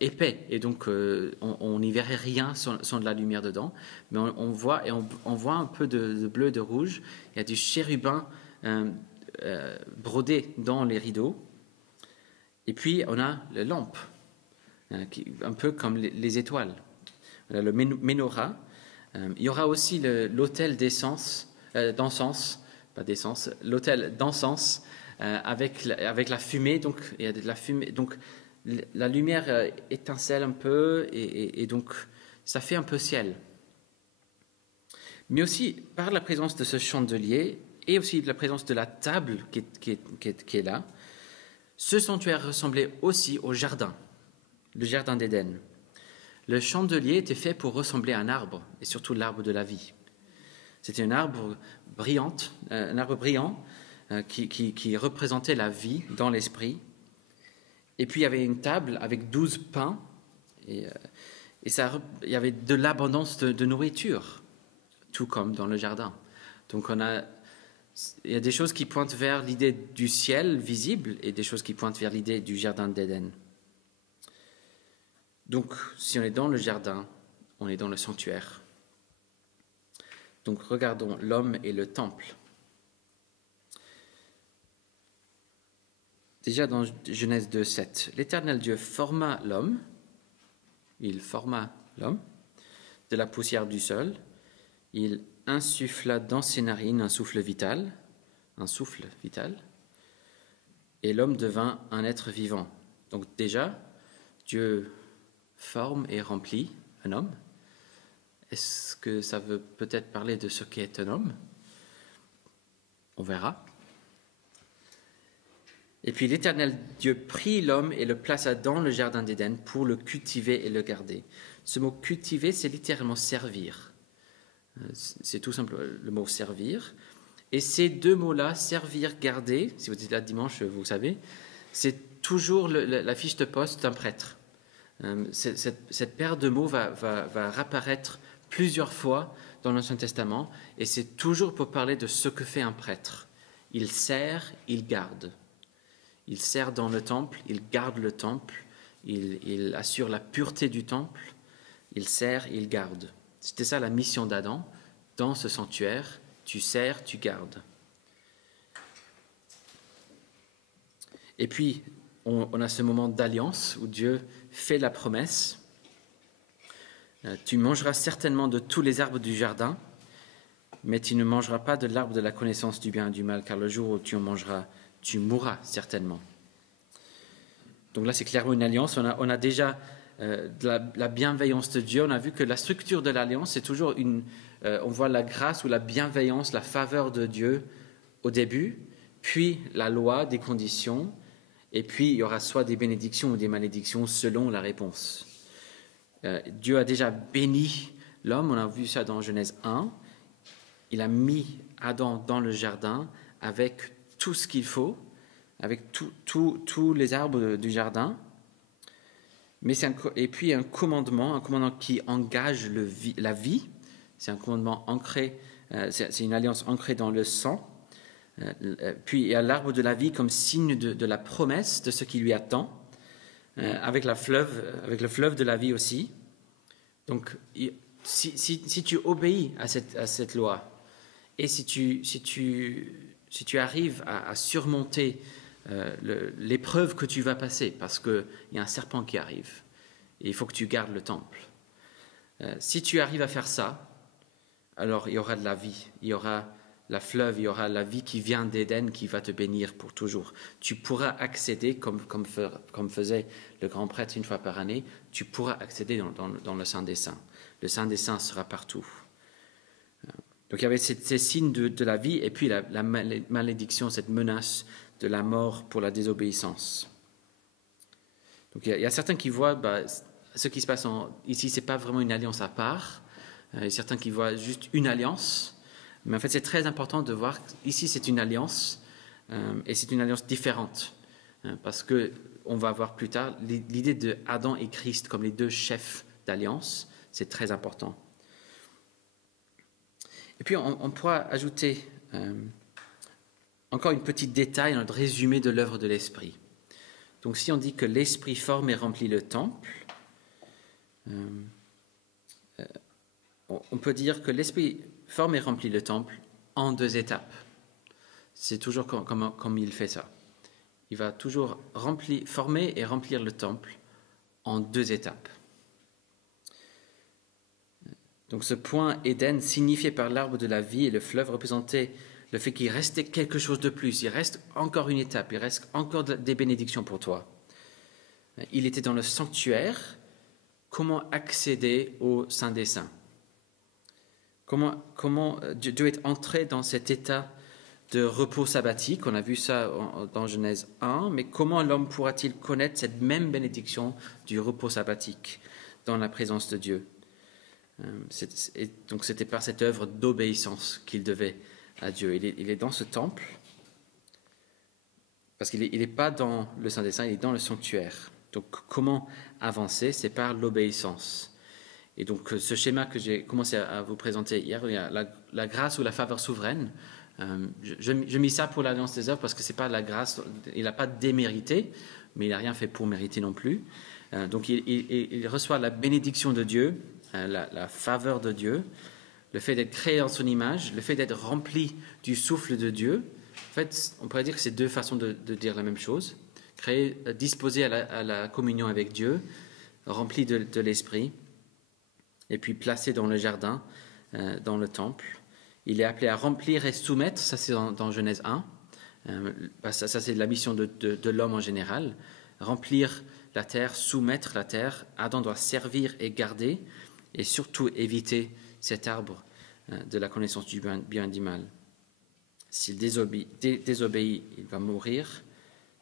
épais, et donc on n'y verrait rien sans de la lumière dedans, mais on voit un peu de bleu et de rouge. Il y a du chérubin brodé dans les rideaux, et puis on a la lampe, un peu comme les étoiles. On a le menorah. Il y aura aussi l'autel d'encens, l'autel d'encens avec la fumée. Donc il y a de la fumée. Donc la lumière étincelle un peu et donc ça fait un peu ciel. Mais aussi par la présence de ce chandelier et aussi de la présence de la table qui est là, ce sanctuaire ressemblait aussi au jardin, le jardin d'Éden. Le chandelier était fait pour ressembler à un arbre, et surtout l'arbre de la vie. C'était un arbre brillant qui représentait la vie dans l'esprit. Et puis il y avait une table avec 12 pains, et il y avait de l'abondance de nourriture, tout comme dans le jardin. Donc il y a des choses qui pointent vers l'idée du ciel visible et des choses qui pointent vers l'idée du jardin d'Éden. Donc, si on est dans le jardin, on est dans le sanctuaire. Donc, regardons l'homme et le temple. Déjà dans Genèse 2:7, l'Éternel Dieu forma l'homme, de la poussière du sol, il insuffla dans ses narines un souffle vital, et l'homme devint un être vivant. Donc déjà, Dieu forme et remplit un homme, Est-ce que ça veut peut-être parler de ce qu'est un homme? On verra. Et puis l'Éternel Dieu prit l'homme et le plaça dans le jardin d'Éden pour le cultiver et le garder. Ce mot cultiver, c'est littéralement servir. C'est tout simple le mot servir. Et ces deux mots-là, servir, garder, si vous êtes là dimanche, vous savez, c'est toujours la fiche de poste d'un prêtre. Cette paire de mots va réapparaître plusieurs fois dans l'Ancien Testament, et c'est toujours pour parler de ce que fait un prêtre. Il sert, il garde. Il sert dans le temple, il garde le temple, il assure la pureté du temple, il sert, il garde. C'était ça la mission d'Adam dans ce sanctuaire. Tu sers, tu gardes. Et puis, on a ce moment d'alliance où Dieu fait la promesse. Tu mangeras certainement de tous les arbres du jardin, mais tu ne mangeras pas de l'arbre de la connaissance du bien et du mal, car le jour où tu en mangeras, tu mourras certainement. Donc là, c'est clairement une alliance. On a déjà la bienveillance de Dieu. On a vu que la structure de l'alliance, c'est toujours on voit la grâce ou la bienveillance, la faveur de Dieu au début, puis la loi, des conditions, et puis il y aura soit des bénédictions ou des malédictions selon la réponse. Dieu a déjà béni l'homme, on a vu ça dans Genèse 1. Il a mis Adam dans le jardin avec tout ce qu'il faut, avec tous les arbres du jardin. Mais et puis un commandement qui engage la vie. C'est un commandement ancré, c'est une alliance ancrée dans le sang. Puis il y a l'arbre de la vie comme signe de la promesse de ce qui lui attend, avec le fleuve de la vie aussi. Donc, si tu obéis à cette loi, et si tu arrives à surmonter l'épreuve que tu vas passer, parce qu'il y a un serpent qui arrive, et il faut que tu gardes le temple. Si tu arrives à faire ça, alors il y aura de la vie, il y aura la fleuve, il y aura la vie qui vient d'Éden qui va te bénir pour toujours. Tu pourras accéder, comme faisait le grand prêtre une fois par année, tu pourras accéder dans le Saint des Saints. Le Saint des Saints sera partout. Donc il y avait ces signes de la vie et puis la malédiction, cette menace de la mort pour la désobéissance. Donc il y a certains qui voient ce qui se passe ici, ce n'est pas vraiment une alliance à part. Il y a certains qui voient juste une alliance. Mais en fait, c'est très important de voir qu'ici, c'est une alliance, et c'est une alliance différente. Parce qu'on va voir plus tard, l'idée de Adam et Christ comme les deux chefs d'alliance, c'est très important. Et puis, on pourra ajouter encore une petite détail dans notre résumé de l'œuvre de l'Esprit. Donc, si on dit que l'Esprit forme et remplit le temple, on peut dire que l'Esprit forme et remplit le temple en 2 étapes. C'est toujours comme il fait ça. Il va toujours former et remplir le temple en 2 étapes. Donc ce point Éden, signifié par l'arbre de la vie et le fleuve, représentait le fait qu'il restait quelque chose de plus. Il reste encore une étape, il reste encore des bénédictions pour toi. Il était dans le sanctuaire. Comment accéder au Saint des Saints? Comment Dieu est entré dans cet état de repos sabbatique? On a vu ça dans Genèse 1, mais comment l'homme pourra-t-il connaître cette même bénédiction du repos sabbatique dans la présence de Dieu? Donc c'était par cette œuvre d'obéissance qu'il devait à Dieu. Il est dans ce temple, parce qu'il n'est pas dans le Saint des Saints, il est dans le sanctuaire. Donc comment avancer? C'est par l'obéissance. Et donc, ce schéma que j'ai commencé à vous présenter hier, il y a la grâce ou la faveur souveraine. Je mis ça pour l'Alliance des œuvres parce que ce n'est pas la grâce, il n'a pas démérité, mais il n'a rien fait pour mériter non plus. Donc, il reçoit la bénédiction de Dieu, la faveur de Dieu, le fait d'être créé en son image, le fait d'être rempli du souffle de Dieu. En fait, on pourrait dire que c'est 2 façons de dire la même chose. Créé, disposé à la communion avec Dieu, rempli de l'Esprit, et puis placé dans le jardin, dans le temple. Il est appelé à remplir et soumettre, ça c'est dans Genèse 1, ça c'est la mission de l'homme en général, remplir la terre, soumettre la terre. Adam doit servir et garder, et surtout éviter cet arbre de la connaissance du bien et du mal. S'il désobéit, il va mourir.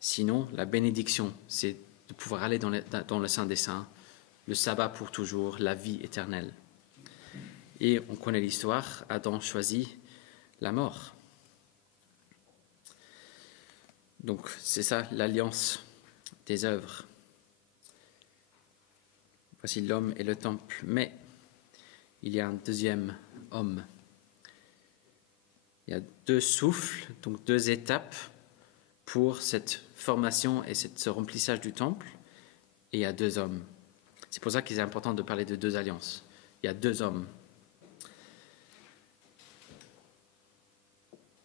Sinon, la bénédiction, c'est de pouvoir aller dans le Saint des Saints, le sabbat pour toujours, la vie éternelle. Et on connaît l'histoire, Adam choisit la mort. Donc, c'est ça l'alliance des œuvres. Voici l'homme et le temple. Mais il y a un deuxième homme. Il y a 2 souffles, donc 2 étapes pour cette formation et ce remplissage du temple. Et il y a 2 hommes. C'est pour ça qu'il est important de parler de 2 alliances. Il y a 2 hommes.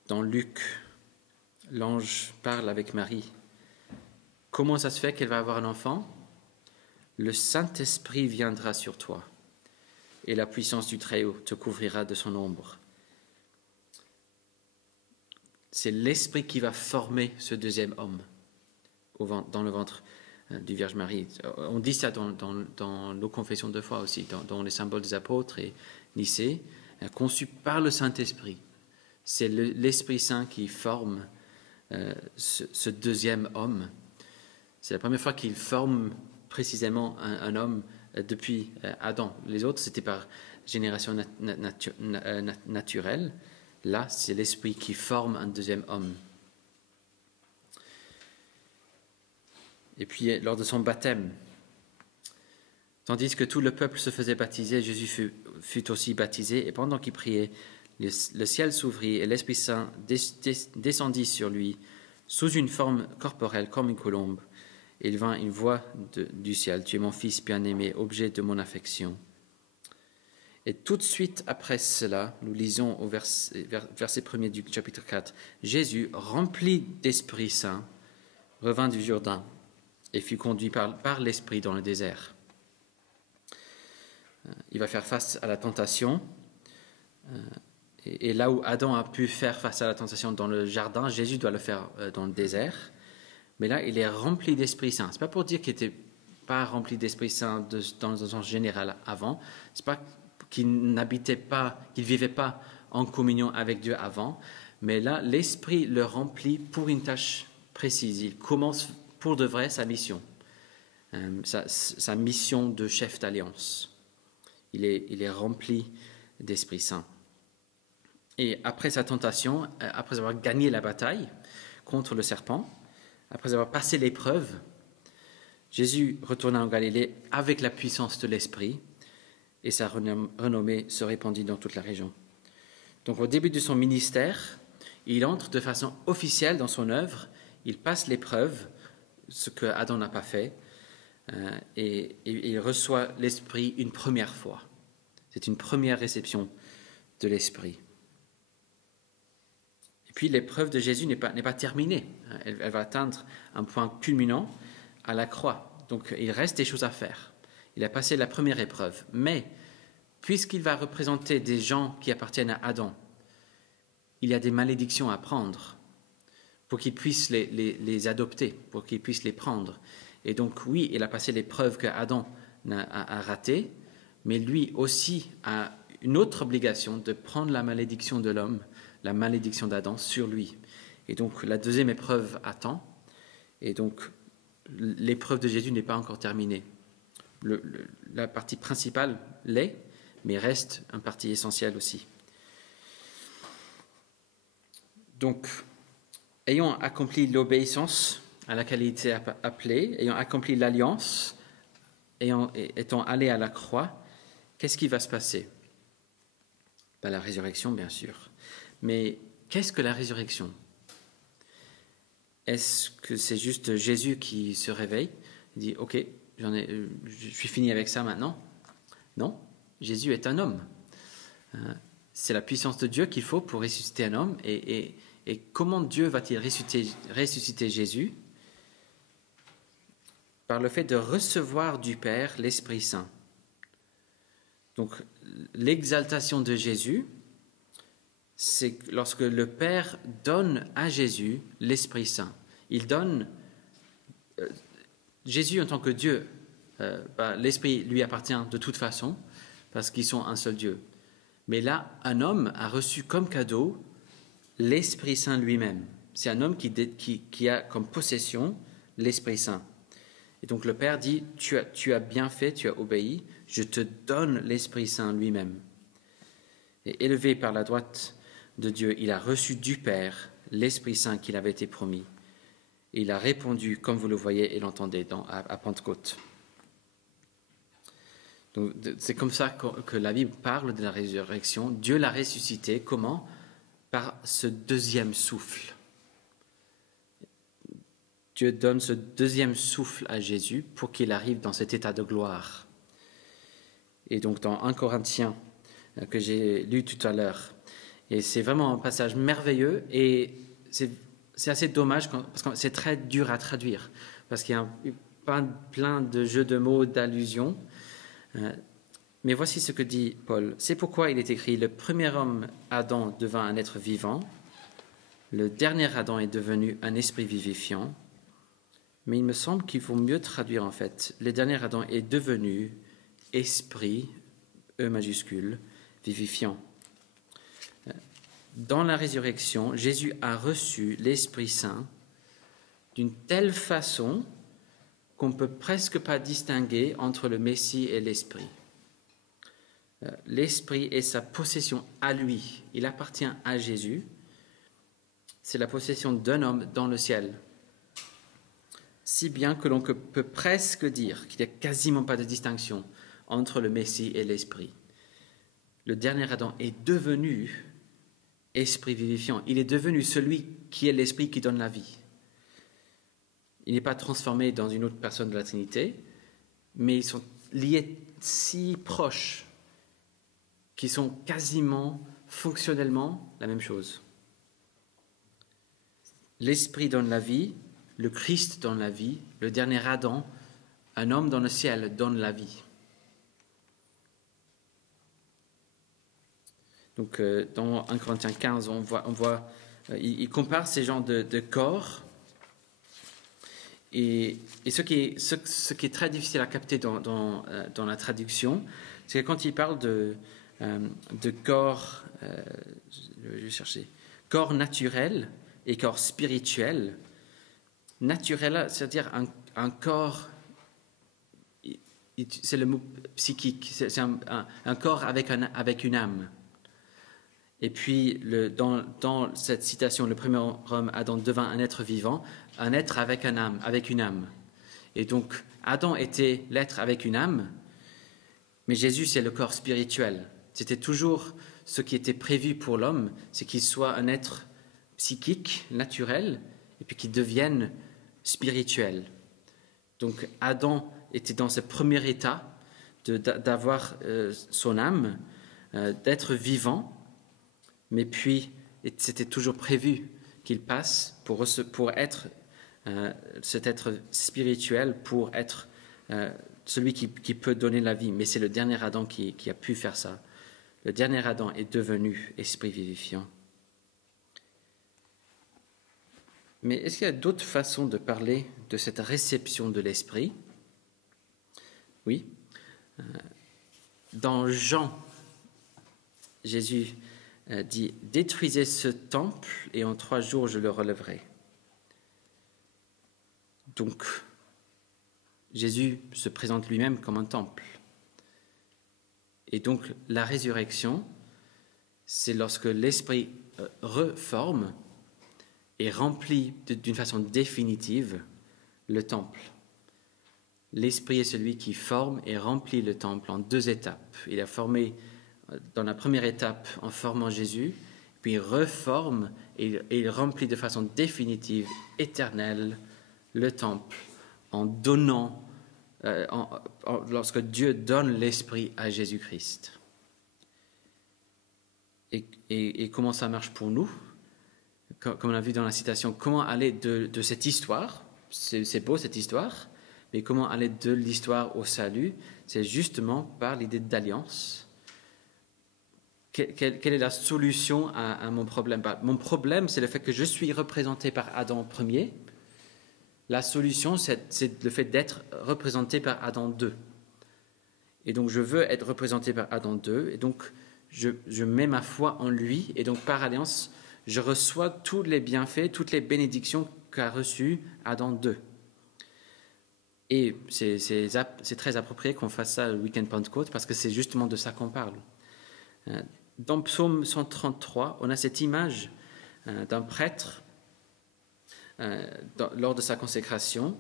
Dans Luc, l'ange parle avec Marie. Comment ça se fait qu'elle va avoir un enfant? Le Saint-Esprit viendra sur toi, et la puissance du Très-Haut te couvrira de son ombre. C'est l'Esprit qui va former ce deuxième homme dans le ventre du Vierge Marie. On dit ça dans nos confessions de foi aussi, dans les symboles des apôtres et Nicée, conçu par le Saint-Esprit. C'est l'Esprit Saint qui forme ce deuxième homme. C'est la première fois qu'il forme précisément un homme depuis Adam. Les autres, c'était par génération naturelle. Là, c'est l'Esprit qui forme un deuxième homme. Et puis, lors de son baptême, tandis que tout le peuple se faisait baptiser, Jésus fut aussi baptisé. Et pendant qu'il priait, le ciel s'ouvrit et l'Esprit Saint descendit sur lui sous une forme corporelle comme une colombe. Et il vint une voix du ciel: Tu es mon Fils bien-aimé, objet de mon affection. Et tout de suite après cela, nous lisons au verset 1er du chapitre 4, Jésus, rempli d'Esprit Saint, revint du Jourdain et fut conduit par l'Esprit dans le désert. Il va faire face à la tentation. Et là où Adam a pu faire face à la tentation dans le jardin, Jésus doit le faire dans le désert. Mais là, il est rempli d'Esprit Saint. Ce n'est pas pour dire qu'il n'était pas rempli d'Esprit Saint dans un sens général avant. Ce n'est pas qu'il n'habitait pas, qu'il ne vivait pas en communion avec Dieu avant. Mais là, l'Esprit le remplit pour une tâche précise. Il commence pour de vrai sa mission. Sa mission de chef d'alliance. Il est rempli d'Esprit Saint. Et après sa tentation, après avoir gagné la bataille contre le serpent, après avoir passé l'épreuve, Jésus retourna en Galilée avec la puissance de l'Esprit et sa renommée se répandit dans toute la région. Donc au début de son ministère, il entre de façon officielle dans son œuvre, il passe l'épreuve, ce que Adam n'a pas fait, et il reçoit l'Esprit une première fois. C'est une première réception de l'Esprit. Et puis l'épreuve de Jésus n'est pas terminée. Elle va atteindre un point culminant à la croix. Donc il reste des choses à faire. Il a passé la première épreuve. Mais puisqu'il va représenter des gens qui appartiennent à Adam, il y a des malédictions à prendre pour qu'il puisse les adopter, pour qu'il puisse les prendre. Et donc oui, il a passé l'épreuve que Adam a ratée, mais lui aussi a une autre obligation de prendre la malédiction de l'homme, la malédiction d'Adam sur lui. Et donc la deuxième épreuve attend, et donc l'épreuve de Jésus n'est pas encore terminée. La partie principale l'est, mais reste une partie essentielle aussi. Donc, ayant accompli l'obéissance à laquelle il était appelé, ayant accompli l'alliance, étant allé à la croix, qu'est-ce qui va se passer? La résurrection, bien sûr. Mais qu'est-ce que la résurrection? Est-ce que c'est juste Jésus qui se réveille, il dit « Ok, je suis fini avec ça maintenant ». Non, Jésus est un homme. C'est la puissance de Dieu qu'il faut pour ressusciter un homme. Et comment Dieu va-t-il ressusciter Jésus? Par le fait de recevoir du Père l'Esprit Saint. Donc, l'exaltation de Jésus, c'est lorsque le Père donne à Jésus l'Esprit Saint. Il donne Jésus en tant que Dieu, l'Esprit lui appartient de toute façon, parce qu'ils sont un seul Dieu. Mais là, un homme a reçu comme cadeau l'Esprit Saint lui-même. C'est un homme qui a comme possession l'Esprit Saint. Et donc le Père dit, tu as bien fait, tu as obéi, je te donne l'Esprit Saint lui-même. Et élevé par la droite de Dieu, il a reçu du Père l'Esprit Saint qu'il avait été promis. Et il a répondu, comme vous le voyez et l'entendez à Pentecôte. Donc, c'est comme ça que la Bible parle de la résurrection. Dieu l'a ressuscité. Comment? Par ce deuxième souffle. Dieu donne ce deuxième souffle à Jésus pour qu'il arrive dans cet état de gloire. Et donc dans 1 Corinthiens, que j'ai lu tout à l'heure, et c'est vraiment un passage merveilleux, et c'est assez dommage parce que c'est très dur à traduire, parce qu'il y a plein de jeux de mots, d'allusions. Mais voici ce que dit Paul. C'est pourquoi il est écrit, le premier homme, Adam, devint un être vivant, le dernier Adam est devenu un esprit vivifiant. Mais il me semble qu'il faut mieux traduire en fait. Le dernier Adam est devenu esprit, E majuscule, vivifiant. Dans la résurrection, Jésus a reçu l'Esprit Saint d'une telle façon qu'on ne peut presque pas distinguer entre le Messie et l'Esprit. L'Esprit est sa possession à lui. Il appartient à Jésus. C'est la possession d'un homme dans le ciel. Si bien que l'on peut presque dire qu'il n'y a quasiment pas de distinction entre le Messie et l'Esprit. Le dernier Adam est devenu esprit vivifiant. Il est devenu celui qui est l'Esprit qui donne la vie. Il n'est pas transformé dans une autre personne de la Trinité, mais ils sont liés si proches qu'ils sont quasiment, fonctionnellement, la même chose. L'Esprit donne la vie, le Christ donne la vie, le dernier Adam, un homme dans le ciel, donne la vie. Donc, dans 1 Corinthiens 15, on voit il compare ces genres de corps. Et ce qui est très difficile à capter dans la traduction, c'est que quand il parle de corps, je vais chercher, corps naturel et corps spirituel. Naturel, c'est-à-dire un corps, c'est le mot psychique, c'est un corps avec une âme. Et puis, dans cette citation, le premier homme, Adam, devint un être vivant, un être avec une âme. Et donc, Adam était l'être avec une âme, mais Jésus, c'est le corps spirituel. C'était toujours ce qui était prévu pour l'homme, c'est qu'il soit un être psychique, naturel, et puis qu'il devienne spirituel. Donc, Adam était dans ce premier état d'avoir son âme, d'être vivant, mais puis c'était toujours prévu qu'il passe pour être cet être spirituel, pour être celui qui peut donner la vie. Mais c'est le dernier Adam qui a pu faire ça. Le dernier Adam est devenu esprit vivifiant. Mais est-ce qu'il y a d'autres façons de parler de cette réception de l'esprit? Oui. Dans Jean, Jésus dit « Détruisez ce temple et en 3 jours je le relèverai ». Donc, Jésus se présente lui-même comme un temple. Et donc, la résurrection, c'est lorsque l'Esprit reforme et remplit d'une façon définitive le temple. L'Esprit est celui qui forme et remplit le temple en 2 étapes. Il a formé dans la première étape en formant Jésus, puis il reforme et il remplit de façon définitive, éternelle, le temple en donnant, lorsque Dieu donne l'Esprit à Jésus-Christ. Et comment ça marche pour nous? Comme on a vu dans la citation, comment aller de cette histoire, c'est beau cette histoire, mais comment aller de l'histoire au salut? C'est justement par l'idée d'alliance. Quelle est la solution à mon problème? Mon problème, c'est le fait que je suis représenté par Adam premier. La solution, c'est le fait d'être représenté par Adam II. Et donc, je veux être représenté par Adam 2. Et donc, je mets ma foi en lui. Et donc, par alliance, je reçois tous les bienfaits, toutes les bénédictions qu'a reçues Adam 2. Et c'est très approprié qu'on fasse ça le week-end Pentecôte parce que c'est justement de ça qu'on parle. Dans Psaume 133, on a cette image d'un prêtre lors de sa consécration.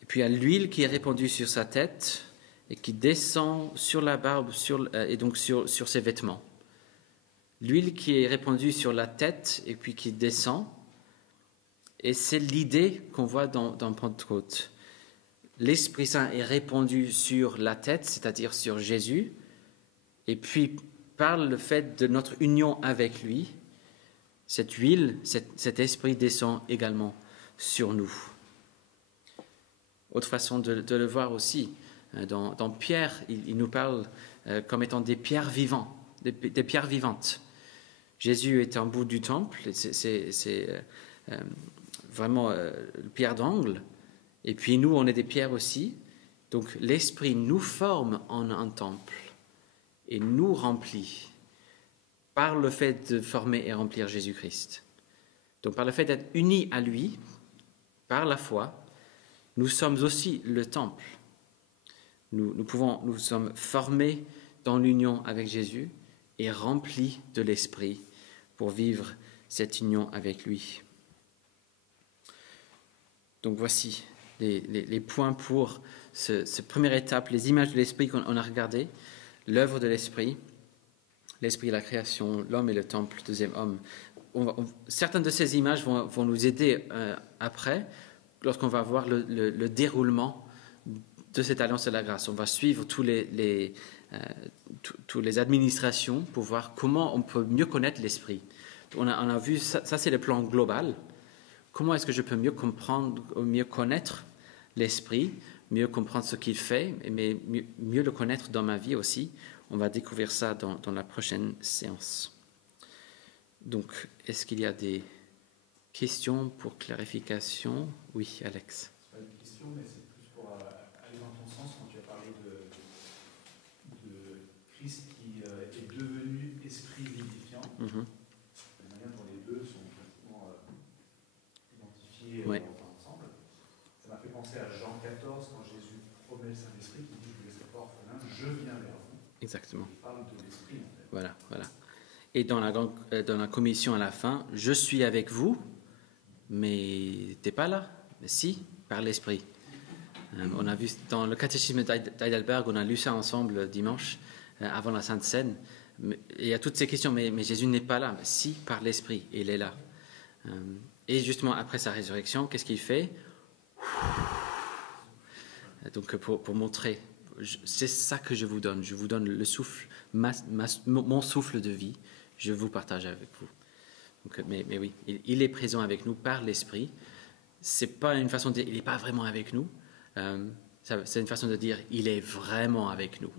Et puis il y a l'huile qui est répandue sur sa tête et qui descend sur la barbe et donc sur ses vêtements. L'huile qui est répandue sur la tête et puis qui descend. Et c'est l'idée qu'on voit dans Pentecôte. L'Esprit Saint est répandu sur la tête, c'est-à-dire sur Jésus, et puis par le fait de notre union avec lui, cette huile, cet esprit descend également sur nous. Autre façon de le voir aussi, dans Pierre, il nous parle comme étant des pierres vivantes, des pierres vivantes. Jésus est en bout du temple, c'est vraiment le pierre d'angle. Et puis nous, on est des pierres aussi. Donc l'Esprit nous forme en un temple et nous remplit par le fait de former et remplir Jésus-Christ. Donc par le fait d'être unis à lui, par la foi, nous sommes aussi le temple. Nous sommes formés dans l'union avec Jésus et remplis de l'Esprit pour vivre cette union avec lui. Donc voici les points pour cette première étape, les images de l'Esprit qu'on a regardées, l'œuvre de l'Esprit, l'Esprit, la création, l'homme et le temple, le deuxième homme. Certaines de ces images vont nous aider après, lorsqu'on va voir le déroulement de cette alliance de la grâce. On va suivre toutes les administrations pour voir comment on peut mieux connaître l'Esprit. On a vu, ça c'est le plan global. Comment est-ce que je peux mieux comprendre, mieux connaître l'Esprit, mieux comprendre ce qu'il fait, mais mieux le connaître dans ma vie aussi. On va découvrir ça dans la prochaine séance. Donc, est-ce qu'il y a des questions pour clarification? Oui, Alex. Ce n'est pas une question, mais c'est plus pour aller dans ton sens quand tu as parlé de Christ qui est devenu esprit vivifiant. Mm-hmm. La manière dont les deux sont pratiquement identifiés Ouais. ensemble. Ça m'a fait penser à Jean 14, quand Jésus promet le Saint-Esprit, qui dit « Je ne vous laisserai pas orphelin, je viens vers vous ». Exactement. Il parle de l'Esprit, en fait. Voilà. Et dans la commission à la fin, je suis avec vous, mais t'es pas là. Mais si, par l'Esprit. On a vu dans le catéchisme d'Heidelberg, on a lu ça ensemble dimanche, avant la Sainte Seine. Et il y a toutes ces questions, mais Jésus n'est pas là. Mais si, par l'Esprit, il est là. Et justement, après sa résurrection, qu'est-ce qu'il fait? Donc, pour montrer, c'est ça que je vous donne. Je vous donne le souffle, mon souffle de vie. Je vous partage avec vous. Donc, mais oui, il est présent avec nous par l'Esprit. C'est pas une façon de dire il n'est pas vraiment avec nous. C'est une façon de dire il est vraiment avec nous.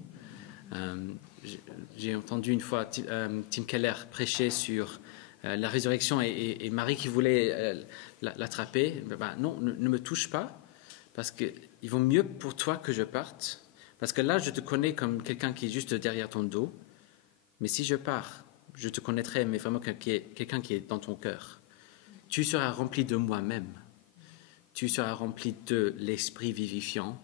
J'ai entendu une fois Tim Keller prêcher sur la résurrection et Marie qui voulait l'attraper. Non, ne me touche pas parce qu'il vaut mieux pour toi que je parte. Parce que là, je te connais comme quelqu'un qui est juste derrière ton dos. Mais si je pars, je te connaîtrai, mais vraiment quelqu'un qui est dans ton cœur. Tu seras rempli de moi-même. Tu seras rempli de l'Esprit vivifiant.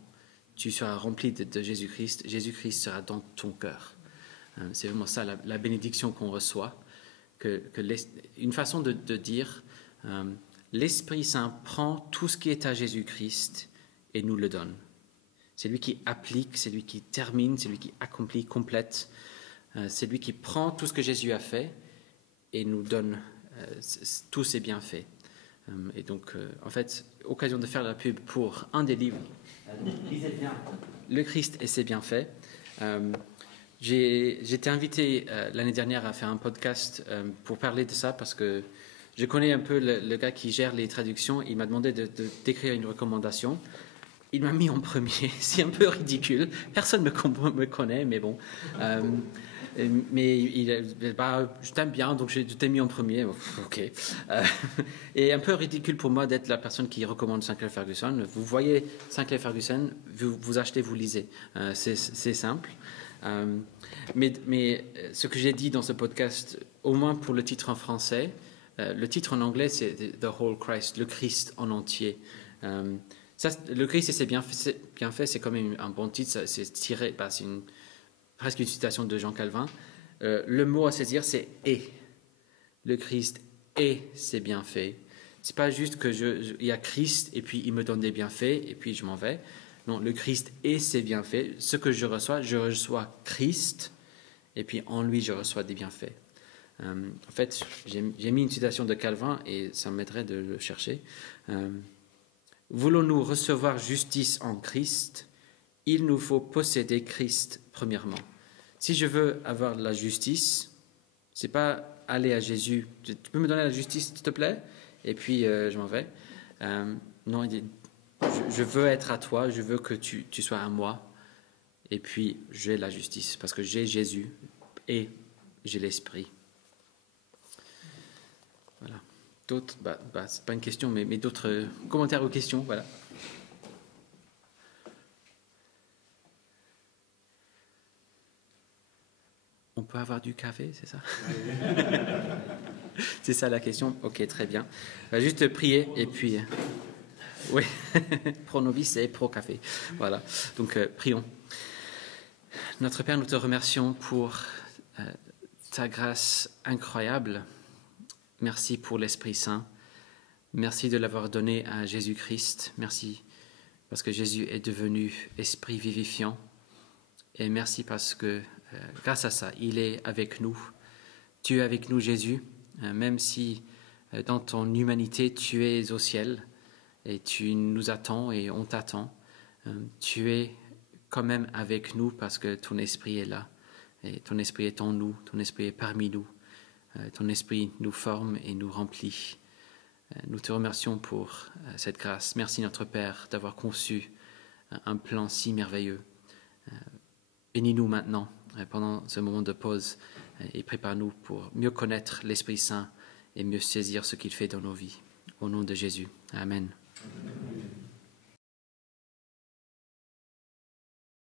Tu seras rempli de Jésus-Christ. Jésus-Christ sera dans ton cœur. C'est vraiment ça, la bénédiction qu'on reçoit. Une façon de dire, l'Esprit Saint prend tout ce qui est à Jésus-Christ et nous le donne. C'est lui qui applique, c'est lui qui termine, c'est lui qui accomplit, complète. C'est lui qui prend tout ce que Jésus a fait et nous donne tous ses bienfaits. Et donc, en fait, occasion de faire la pub pour un des livres. Lisez bien Le Christ et ses bienfaits. J'ai été invité l'année dernière à faire un podcast pour parler de ça parce que je connais un peu le gars qui gère les traductions. Il m'a demandé d'écrire une recommandation. il m'a mis en premier. C'est un peu ridicule. Personne ne me connaît, mais bon. Mais je t'aime bien, donc je t'ai mis en premier. Ok. Et un peu ridicule pour moi d'être la personne qui recommande Sinclair Ferguson. Vous voyez Sinclair Ferguson, vous achetez, vous lisez. C'est simple. Mais ce que j'ai dit dans ce podcast, au moins pour le titre en français, le titre en anglais c'est The Whole Christ, le Christ en entier. Le Christ, c'est bien fait, c'est quand même un bon titre, c'est tiré, c'est presque une citation de Jean Calvin. Le mot à saisir, c'est « et ». Le Christ et c'est bien fait. C'est pas juste que il y a Christ et puis il me donne des bienfaits et puis je m'en vais. Non, le Christ et c'est bien fait. Ce que je reçois Christ et puis en lui je reçois des bienfaits. En fait, j'ai mis une citation de Calvin et ça m'aiderait de le chercher. Voulons-nous recevoir justice en Christ, il nous faut posséder Christ premièrement. Si je veux avoir la justice, c'est pas aller à Jésus. Tu peux me donner la justice, s'il te plaît? Et puis je m'en vais. Non, il dit, je veux être à toi, je veux que tu sois à moi. Et puis j'ai la justice parce que j'ai Jésus et j'ai l'Esprit. Voilà. D'autres, c'est pas une question, mais d'autres commentaires ou questions, voilà. On peut avoir du café, c'est ça? C'est ça la question? Ok, très bien. Juste prier et puis... oui, pro novice et pro café. Voilà, donc prions. Notre Père, nous te remercions pour ta grâce incroyable. Merci pour l'Esprit Saint. Merci de l'avoir donné à Jésus-Christ. Merci parce que Jésus est devenu esprit vivifiant. Et merci parce que grâce à ça, il est avec nous. Tu es avec nous, Jésus, même si dans ton humanité, tu es au ciel et tu nous attends et on t'attend. Tu es quand même avec nous parce que ton esprit est là. Et ton esprit est en nous, ton esprit est parmi nous. Ton esprit nous forme et nous remplit. Nous te remercions pour cette grâce. Merci notre Père d'avoir conçu un plan si merveilleux. Bénis-nous maintenant pendant ce moment de pause et prépare-nous pour mieux connaître l'Esprit Saint et mieux saisir ce qu'il fait dans nos vies. Au nom de Jésus. Amen.